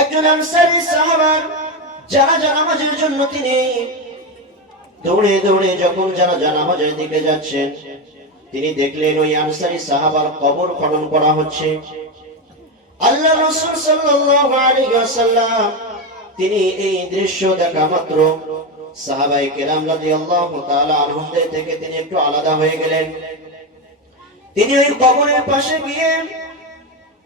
একজন সাহাবার জানাজা নামাজের জন্য তিনি দৌড়ে দৌড়ে যখন জানাজা নামাজের দিকে যাচ্ছেন, তিনি দেখলেন ওই আনসারী সাহাবার কবর খনন করা হচ্ছে। আল্লাহ রাসূল ওয়াসাল্লাম তিনি এই দৃশ্য দেখা মাত্র। সাহাবায়ে কেরাম রাদিয়াল্লাহু তাআলা থেকে তিনি একটু আলাদা হয়ে গেলেন। তিনি ওই কবরের পাশে গিয়ে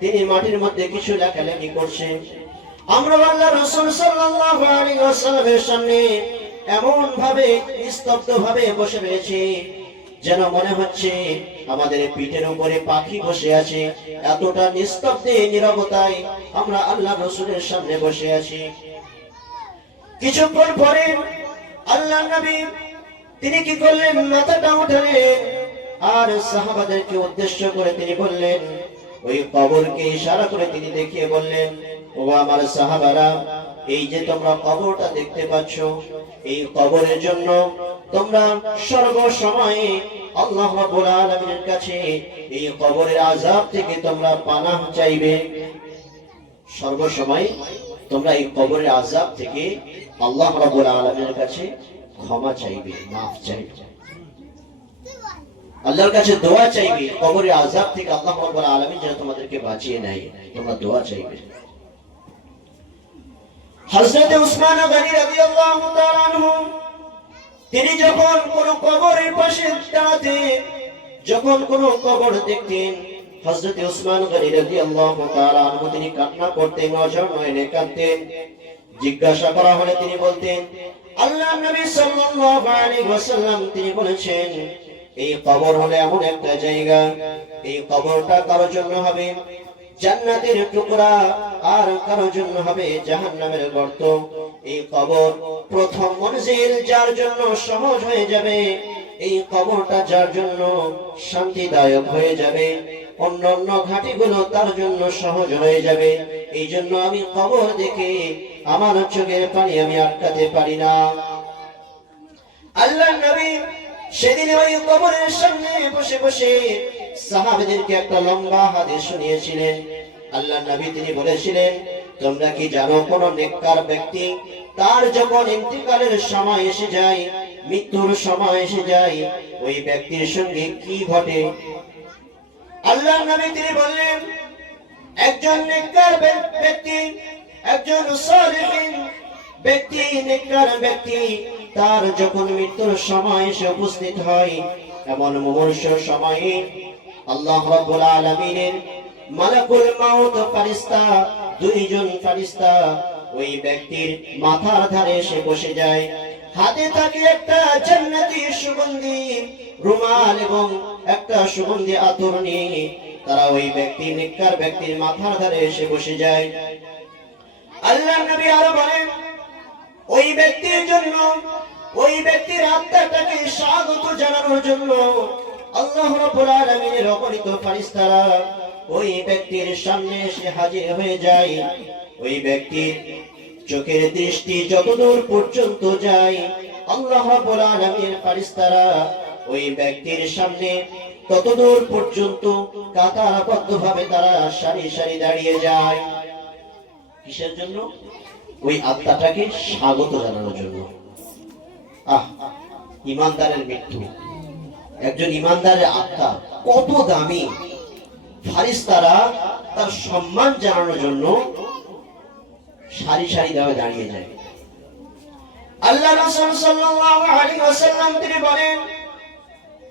তিনি মাটির মধ্যে কিছু লেখালেখি করছে আমরা আল্লাহ রাসূল সাল্লাল্লাহু আলাইহি সামনে এমন ভাবে নিস্তব্ধ ভাবে বসে রয়েছে, যেন মনে হচ্ছে আমাদের পিঠের উপরে পাখি বসে আছে। এতটা নিস্তব্ধে, নিরবতায় আমরা আল্লাহ রসুলের সামনে বসে আছি। কিছুক্ষণ পরে আল্লাহ নবী তিনি কি করলেন? মাথাটা উঠালেন আর সাহাবাদেরকে উদ্দেশ্য করে তিনি বললেন ওই কবরকে ইশারা করে তিনি দেখিয়ে বললেন, ও আমার সাহাবারা, এই যে তোমরা কবরটা দেখতে পাচ্ছ, এই কবরের জন্য তোমরা সর্ব সময়ে আল্লাহ রাব্বুল আলামিনের কাছে এই কবরের আযাব থেকে তোমরা পানাহ চাইবে। সর্ব সময় তোমরা এই কবরের আযাব থেকে আল্লাহ রাব্বুল আলামিনের কাছে ক্ষমা চাইবে, মাফ চাইবে। আল্লাহর কাছে দোয়া চাইবে, কবরের আযাব থেকে আল্লাহ রাব্বুল আলামিন যেন তোমাদেরকে বাঁচিয়ে নেয়। তোমরা দোয়া চাইবে। হযরত উসমান গনি রাদিয়াল্লাহু তাআলা তিনি যখন কোন কবরের পাশে দাঁড়াতেন যখন কোন কবর দেখতেন, হযরত উসমান গনি রাদিয়াল্লাহু তাআলা আনহু তিনি কান্না করতেন অঝর নয়নে কাঁদতেন। জিজ্ঞাসা করা হলে তিনি বলতেন, আল্লাহ নবী সাল্লাল্লাহু আলাইহি ওয়াসাল্লাম, তিনি বলেছেন এই কবর হলো এমন একটা জায়গা। এই কবরটা কারোর জন্য হবে? জান্নাতের টুকরা আর কারোর জন্য হবে জাহান্নামের গর্ত। এই কবর প্রথম মঞ্জিল যার জন্য সহজ হয়ে যাবে। এই কবরটা যার জন্য শান্তিদায়ক হয়ে যাবে। অন্য অন্য ঘাটিগুলো তার জন্য সহজ হয়ে যাবে। এই জন্য আমি কবর দেখে আমার চোখের পানি আমি আটকাতে পারি না। আল্লাহ নবী সেদিন ওই কবরের সামনে বসে বসে সাহাবেদেরকে একটা লম্বা হাদিস শুনিয়েছিলেন। আল্লাহ নবী তিনি বলেছিলেন, তোমরা কি জানো কোন নেককার ব্যক্তি তার যখন ইন্তিকালের সময় এসে যায়, মৃত্যুর সময় এসে যায়, ওই ব্যক্তির সঙ্গে কি ঘটে? আল্লাহ নবী তিনি বললেন, একজন নেককার ব্যক- ব্যক্তি, একজন সলিহিন ব্যক্তি, নেককার ব্যক্তি তার যখন মৃত্যুর সময় এসে উপস্থিত হয়, এমন মুমূর্ষ সময়ে আল্লাহ রাব্বুল আলামিনের মালাকুল মাউত ফারিস্তা দুইজন ফারিস্তা ওই ব্যক্তির মাথার ধারে এসে বসে যায়। হাতে থাকে একটা জান্নাতি সুগন্ধি, রুমাল এবং একটা সুগন্ধি আতর নিয়ে তারা ওই ব্যক্তি, নিকার ব্যক্তির মাথার ধারে এসে বসে যায়। আল্লাহ নবী আরও বলেন ওই ব্যক্তির জন্য, ওই ব্যক্তির আত্মাটাকে স্বাগত জানানোর জন্য আল্লাহ রাব্বুল আলামিনের অগণিত ফেরেশতারা ওই ব্যক্তির সামনে এসে হাজির হয়ে যায়। ওই ব্যক্তির চোখের দৃষ্টি যতদূর পর্যন্ত যায়, আল্লাহ রাব্বুল আলামিনের ফেরেশতারা ওই ব্যক্তির সামনে ততদূর পর্যন্ত কাতারবদ্ধভাবে তারা সারি সারি দাঁড়িয়ে যায়। কিসের জন্য? ওই আত্মাটাকে স্বাগত জানানোর জন্য। আহ, ইমানদারের মৃত্যু। একজন ইমানদারের আত্মা কত দামি। ফারিস্তারা তার সম্মান জানানোর জন্য সারি সারি দেওয়া দাঁড়িয়ে যায়। আল্লাহ সাল্লাল্লাহু আলাইহি ওয়াসাল্লাম তিনি বলেন,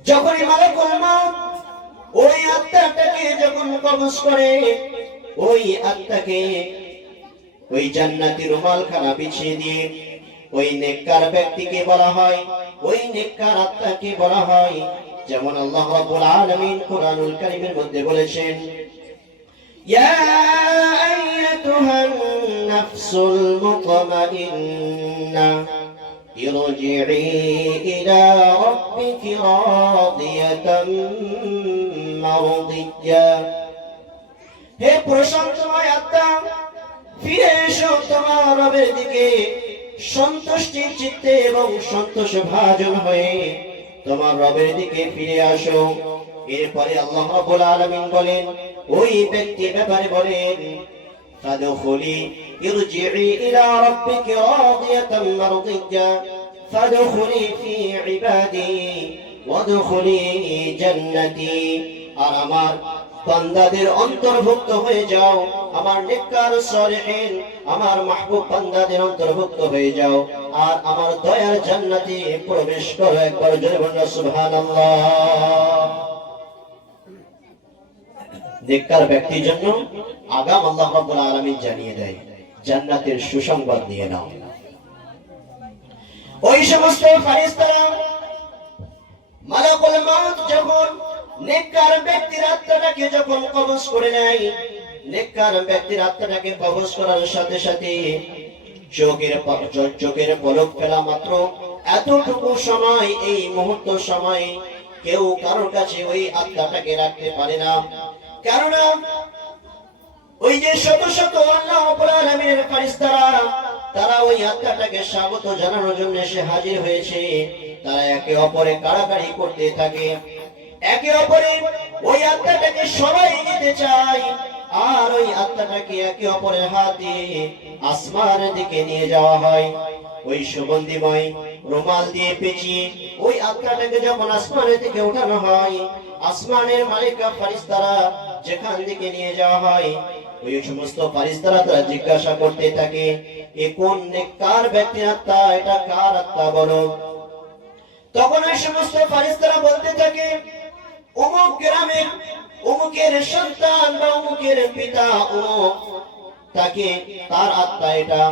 যখনই মালাকুল মাউত ওই আত্মাটাকে যখন কবজ করে, ওই আত্মাকে ওই জান্নাতি রুমাল খানা বিছিয়ে দিয়ে ওই নেককার ব্যক্তিকে বলা হয় ওই নেককার আত্মাকে বলা হয় যেমন আল্লাহ রাব্বুল আলামিন কোরআনুল কারীমের মধ্যে বলেছেন ইয়া আইয়াতুহা المطمئنة ارجعي إلى ربك راضية مرضية হে প্রশান্তময় আত্মা ফিরে এসো তোমার রবের দিকে। সন্তুষ্টির চিত্তে এবং সন্তোষ ভাজন হয়ে তোমার রবের দিকে ফিরে আসো। এরপরে আল্লাহ রাব্বুল আলামিন বলেন, ওই ব্যক্তি ব্যাপারে বলেন, ফাদখুলি ইরজিই ইলা রাব্বিকি রাদিয়াতাম মারদিয়া। ফাদখুলি ফি ইবাদি ওয়াদখুলি জান্নতি। আর আমার বান্দাদের অন্তর্ভুক্ত হয়ে যাও। আমার নেককার সলিহিন, আমার মাহবুব বান্দাদের অন্তর্ভুক্ত হয়ে যাও। আর আমার দয়ার জান্নাতে প্রবেশ করো একবার জোরে বলুন, সুবহানাল্লাহ। নেককার ব্যক্তির জন্য আগাম আল্লাহ রাব্বুল আলামিন জানিয়ে দেয়, জান্নাতের সুসংবাদ নিয়ে নাও। ওই সমস্ত ফারিস্তারা মালাকুল মাউত যখন নেককার ব্যক্তির আত্মাটাকে যখন কবজ করে নেয় রাখতে না। ওই যে শত শত ফেরেশতারা, তারা ওই আত্মাটাকে স্বাগত জানানোর জন্য এসে হাজির হয়েছে। তারা একে অপরে কাড়াকাড়ি করতে থাকে। একে অপরে ওই আত্মাটাকে সবাই নিতে চায়। আর ওই আত্মাটাকে একে অপরের হাত আসমানের দিকে নিয়ে যাওয়া হয়। ওই সুগন্ধিময় রুমাল দিয়ে পেঁচিয়ে ওই আত্মাটাকে যখন আসমানের দিকে ওঠানো হয়, আসমানের মালিকা ফারিস্তারা যেখান থেকে নিয়ে যাওয়া হয়, ওই সমস্ত ফারিস্তারা তারা জিজ্ঞাসা করতে থাকে, এ কোন কার ব্যক্তি আত্মা? এটা কার আত্মা বলো? তখন ওই সমস্ত ফারিস্তারা বলতে থাকে, অমুক গ্রামের অমুকের সন্তান বা অমুকের পিতা অমুক তাকে, তার আত্মা এটা।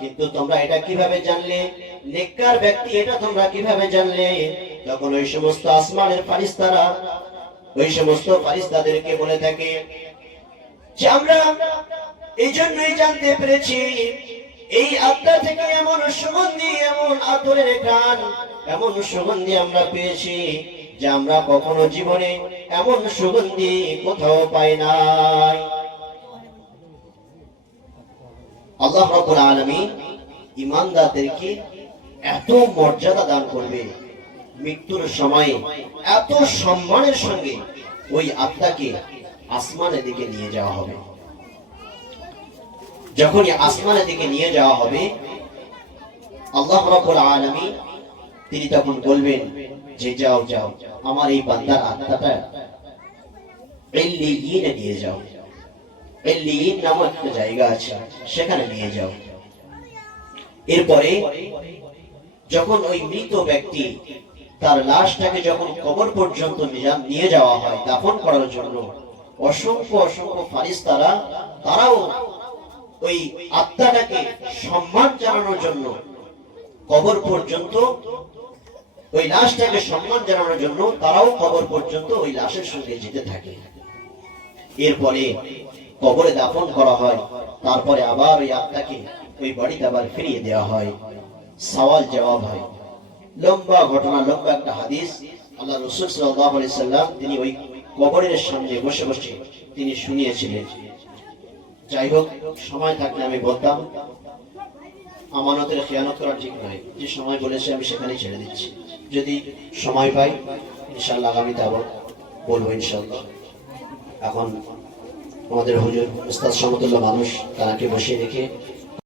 কিন্তু তোমরা এটা কীভাবে জানলে? নেককার ব্যক্তি এটা তোমরা কীভাবে জানলে? তখন ওই সমস্ত আসমানের ফারিস্তারা, ওই সমস্ত ফারিস্তাদেরকে বলে থাকে, যে আমরা এই জন্যই জানতে পেরেছি, এই আত্মা থেকে এমন সুগন্ধি, এমন আতরের গান এমন সুগন্ধি আমরা পেয়েছি। যে আমরা কখনো জীবনে এমন সুগন্ধি কোথাও পাই নাই। আল্লাহ রাব্বুল আলামিন ইমানদারদেরকে এত মর্যাদা দান করবে মৃত্যুর সময়ে, এত সম্মানের সঙ্গে ওই আত্মাকে আসমানের দিকে নিয়ে যাওয়া হবে। যখনই আসমানের দিকে নিয়ে যাওয়া হবে, আল্লাহ রাব্বুল আলামিন তিনি তখন বলবেন যে যাও যাও, আমার এই বান্দার আত্মাটা ইল্লিয়িনে নিয়ে যাও। ইল্লিয়িন নামক একটা জায়গা আছে, সেখানে নিয়ে যাও। এরপরে যখন ওই মৃত ব্যক্তি তার লাশটাকে যখন কবর পর্যন্ত নিয়ে যাওয়া হয়, দাফন করার জন্য, অসংখ্য অসংখ্য ফারিস তারা তারাও ওই আত্মাটাকে সম্মান জানানোর জন্য কবর পর্যন্ত ওই লাশটাকে সম্মান জানানোর জন্য তারাও কবর পর্যন্ত ওই লাশের সঙ্গে যেতে থাকে। এরপরে কবরে দাফন করা হয়, তারপরে আবার ওই আত্মাকে ওই বাড়িতে আবার ফিরিয়ে দেওয়া হয়। সওয়াল জবাব হয়, লম্বা ঘটনা, লম্বা একটা হাদিস। আল্লাহ রসুল আলাইহি সাল্লাম তিনি ওই কবরের সামনে বসে বসে তিনি শুনিয়েছিলেন। যাই হোক, সময় থাকলে আমি বলতাম আমানতের খেয়ানত করা ঠিক নয় যে সময় বলেছে, আমি সেখানেই ছেড়ে দিচ্ছি। যদি সময় পাই ইনশাল্লাহ আগামীতে আবার বলব ইনশাল্লাহ এখন আমাদের হুজুর, উস্তাদ সমতুল্য মানুষ, তারাকে বসিয়ে রেখে